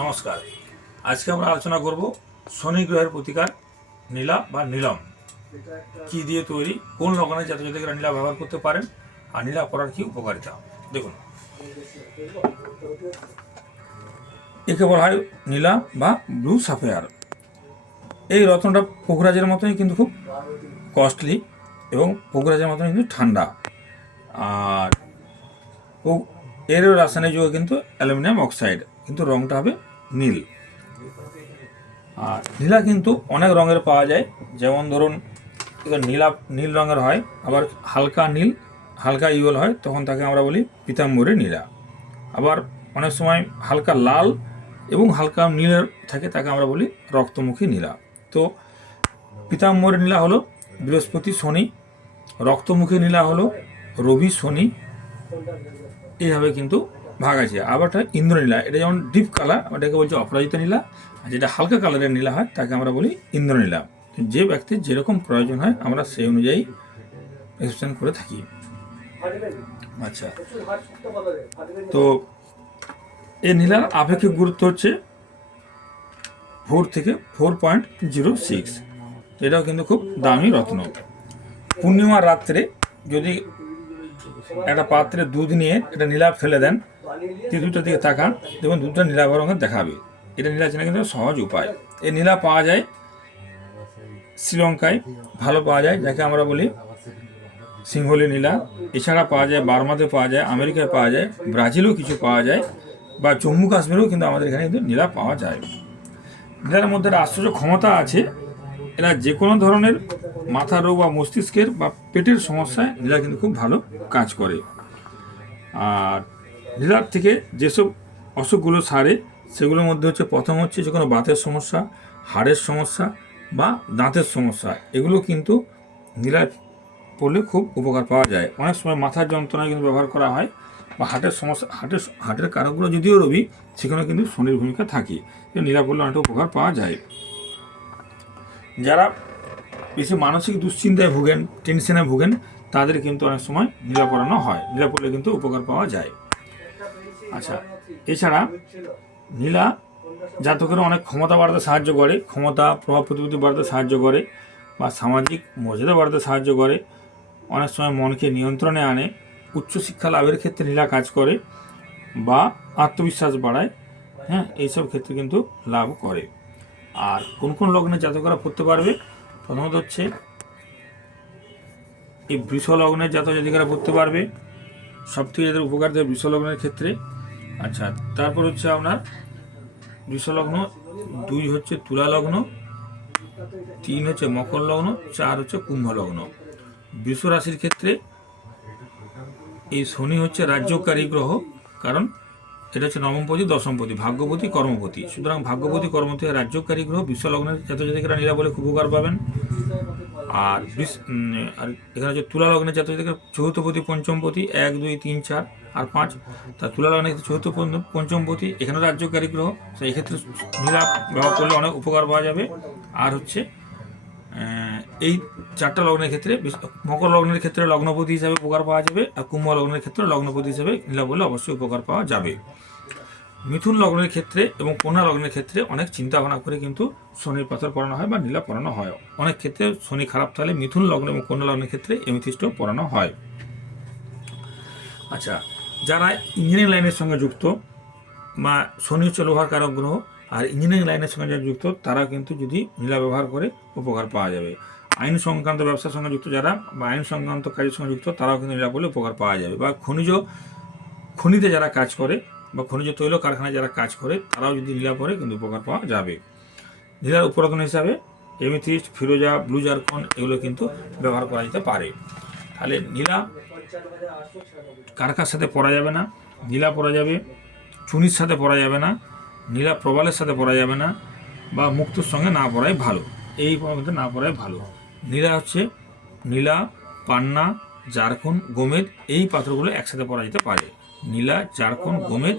নমস্কার। আজকে আমরা আলোচনা করব শনি গ্রহের প্রতিকার নীলা বা নীলম। কি দিয়ে তৈরি, কোন লগ্নে জাতক জাতিকরা নীলা ব্যবহার করতে পারেন, আর নীলা করার কি উপকারিতা? দেখুন। একে বলা হয় নীলা বা ব্লু সাফেয়ার। এই রত্নটা পোখরাজের মতনই কিন্তু খুব কস্টলি এবং পোখরাজের মতনই কিন্তু ঠান্ডা। আর এরও রাসায়নিক যুগে কিন্তু অ্যালুমিনিয়াম অক্সাইড। কিন্তু রঙটা হবে নীল। আর নীলা কিন্তু অনেক রঙের পাওয়া যায়। যেমন ধরুন নীলা, নীল রঙের হয়, আবার হালকা নীল, হালকা ইয়েল হয়, তখন তাকে আমরা বলি পিতাম্বরী নীলা। আবার অনেক সময় হালকা লাল এবং হালকা নীলের থাকে, তাকে আমরা বলি রক্তমুখী নীলা। তো পিতাম্বরী নীলা হলো বৃহস্পতি শনি, রক্তমুখী নীলা হলো রবি শনি। এইভাবে কিন্তু ভাগ আছে। আবারটা ইন্দ্রনীলা এটা যেমন ডিপ কালার এটাকে বলছে অপরাজিত নীলা, আর যেটা হালকা কালারের নীলা হয়, তাকে আমরা বলি ইন্দ্রনীলা যে ব্যক্তির যেরকম প্রয়োজন হয়, আমরা সেই অনুযায়ী প্রেসক্রিপশন করে থাকি। আচ্ছা। তো এই নীলার আপেক্ষিক গুরুত্ব হচ্ছে ফোর থেকে ফোর পয়েন্ট জিরো সিক্স এটাও কিন্তু খুব দামি রত্ন। পূর্ণিমার রাত্রে যদি একটা পাত্রে দুধ নিয়ে এটা নীলা ফেলে দেন দুধটার দিকে তাকান, দেখুন দুধটা নীলাভ রঙের দেখাবে এটা নীলা চেনা কিন্তু সহজ উপায়। এই নীলা পাওয়া যায় শ্রীলঙ্কায়, ভালো পাওয়া যায়, যাকে আমরা বলি সিংহলি নীলা। এছাড়া পাওয়া যায়, বার্মাতে পাওয়া যায়, আমেরিকায় পাওয়া যায়, ব্রাজিলেও কিছু পাওয়া যায়, বা জম্মু কাশ্মীরেও কিন্তু আমাদের এখানে কিন্তু নীলা পাওয়া যায়। নীলার মধ্যে একটা আশ্চর্য ক্ষমতা আছে। এরা যে কোনো ধরনের মাথা রোগ বা মস্তিষ্কের বা পেটের সমস্যায় নীলা কিন্তু খুব ভালো কাজ করে। আর নীলার থেকে যেসব অসুখগুলো সারে, সেগুলোর মধ্যে হচ্ছে প্রথম হচ্ছে যে কোনো বাতের সমস্যা, হাড়ের সমস্যা বা দাঁতের সমস্যা, এগুলো কিন্তু নীলার পড়লে খুব উপকার পাওয়া যায়। অনেক সময় মাথার যন্ত্রণায় কিন্তু ব্যবহার করা হয় বা হার্টের সমস্যা হার্টের হার্টের কারকগুলো যদিও রবি সেখানে কিন্তু শনির ভূমিকা থাকে। নীলা পড়লে অনেকটা উপকার পাওয়া যায়। যারা বেশি মানসিক দুশ্চিন্তায় ভোগেন টেনশনে ভোগেন, তাদের কিন্তু অনেক সময় নীলা পড়ানো হয়। নীলা পড়লে কিন্তু উপকার পাওয়া যায়। আচ্ছা এছাড়া নীলা জাতকের অনেক ক্ষমতা বাড়াতে সাহায্য করে, ক্ষমতা, প্রভাব প্রতিপত্তি বাড়াতে সাহায্য করে বা সামাজিক মর্যাদা বাড়াতে সাহায্য করে। অনেক সময় মনকে নিয়ন্ত্রণে আনে উচ্চশিক্ষা লাভের ক্ষেত্রে নীলা কাজ করে বা আত্মবিশ্বাস বাড়ায় হ্যাঁ এইসব ক্ষেত্রে কিন্তু লাভ করে। আর কোন কোন লগ্নে জাতকরা পড়তে পারবে? প্রথমত হচ্ছে, এই বৃষ লগ্নের জাতক জাতিকারা পড়তে পারবে। সব থেকে যাদের উপকার দেয় বৃষ লগ্নের ক্ষেত্রে আচ্ছা তারপর হচ্ছে আপনার লগ্ন, দুই হচ্ছে তুলা লগ্ন, তিন হচ্ছে মকর লগ্ন, চার হচ্ছে কুম্ভ লগ্ন। বৃষ রাশির ক্ষেত্রে এই শনি হচ্ছে রাজ্যকারী গ্রহ, কারণ এটা হচ্ছে নবমপতি দশমপতি ভাগ্যপতি, কর্মপতি। সুতরাং ভাগ্যপতি, কর্মপতি, রাজ্যকারী গ্রহ বিশ্বলগ্নের জাতক জাতিকারা নীলা বলে খুব উপকার পাবেন। আর আর এখানে হচ্ছে তুলা লগ্নের জাতক জাতিকারা চতুর্থপতি, পঞ্চমপতি, এক, দুই, তিন, চার আর পাঁচ। তা তুলা লগ্নের ক্ষেত্রে চতুর্থ পঞ্চ- পঞ্চমপতি এখানে রাজ্যকারী গ্রহ, তো এক্ষেত্রে নীলা ব্যবহার করলে অনেক উপকার পাওয়া যাবে। আর হচ্ছে এই চারটা লগ্নের ক্ষেত্রে মকর লগ্নের ক্ষেত্রে লগ্নপতি হিসাবে উপকার পাওয়া যাবে আর কুম্ভ লগ্নের ক্ষেত্রে লগ্নপতি হিসাবে নীলা বলে অবশ্যই উপকার পাওয়া যাবে। মিথুন লগ্নের ক্ষেত্রে এবং কন্যা লগ্নের ক্ষেত্রে অনেক চিন্তা ভাবনা করে কিন্তু শনির পাথর পড়ানো হয় বা নীলা পড়ানো হয়। অনেক ক্ষেত্রে শনি খারাপ থাকলে মিথুন লগ্ন এবং কন্যা লগ্নের ক্ষেত্রে এমিথিস্ট পড়ানো হয়। আচ্ছা যারা ইঞ্জিনিয়ারিং লাইনের সঙ্গে যুক্ত বা শনি হচ্ছে লোহার কারক গ্রহ আর ইঞ্জিনিয়ারিং লাইনের সঙ্গে যারা যুক্ত, তারা কিন্তু যদি নীলা ব্যবহার করে উপকার পাওয়া যাবে। আইন সংক্রান্ত ব্যবসার সঙ্গে যুক্ত যারা বা আইন সংক্রান্ত কাজের সঙ্গে যুক্ত, তারাও কিন্তু নীলা করলে উপকার পাওয়া যাবে। বা খনিজ, খনিতে যারা কাজ করে বা খনিজ তৈল কারখানায় যারা কাজ করে, তারাও যদি নীলা পরে কিন্তু উপকার পাওয়া যাবে। নীলার উপরতন হিসাবে এমিথিস্ট, ফিরোজা, ব্লু জারকন এগুলো কিন্তু ব্যবহার করা যেতে পারে। তাহলে নীলা কার কার সাথে পরা যাবে না নীলা পরা যাবে, চুনির সাথে পরা যাবে না নীলা প্রবালের সাথে পরা যাবে না বা মুক্তোর সঙ্গে না পরাই ভালো। এই মধ্যে না পরাই ভালো। নীলা হচ্ছে নীলা পান্না, জারকুন, গোমেদ এই পাথরগুলো একসাথে পরা যেতে পারে। নীলা জারকুন গোমেদ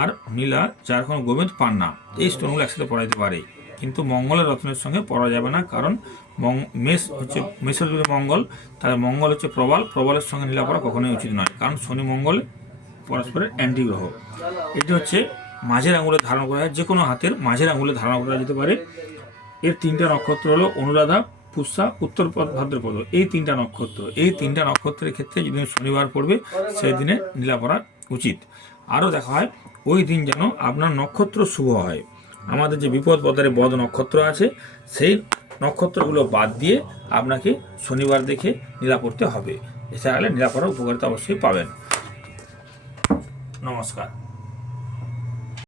আর নীলা জারকুন গোমেদ পান্না। এই স্টোনগুলো একসাথে পরা যেতে পারে। কিন্তু মঙ্গলের রত্নের সঙ্গে পরা যাবে না, কারণ মেষ হচ্ছে মেষের যদি মঙ্গল, তাহলে মঙ্গল হচ্ছে প্রবাল। প্রবালের সঙ্গে নীলা পরা কখনোই উচিত নয়, কারণ শনি মঙ্গল পরস্পরের অ্যান্টি গ্রহ এটি হচ্ছে মাঝের আঙুলে ধারণ করা যে কোনো হাতের মাঝের আঙুলে ধারণ করা যেতে পারে। এর তিনটা নক্ষত্র হলো অনুরাধা পুষ্যা উত্তর পদ- ভাদ্রপদ। এই তিনটা নক্ষত্র। এই তিনটা নক্ষত্রের ক্ষেত্রে যেদিন শনিবার পড়বে সেই দিনে নীলা পরা উচিত। আরও দেখা হয়, ওই দিন যেন আপনার নক্ষত্র শুভ হয়। আমাদের যে বিপদ পদারে বদ নক্ষত্র আছে, সেই নক্ষত্রগুলো বাদ দিয়ে আপনাকে শনিবার দেখে নীলা পড়তে হবে। এছাড়া নীলা পড়ার উপকারিতা অবশ্যই পাবেন। নমস্কার।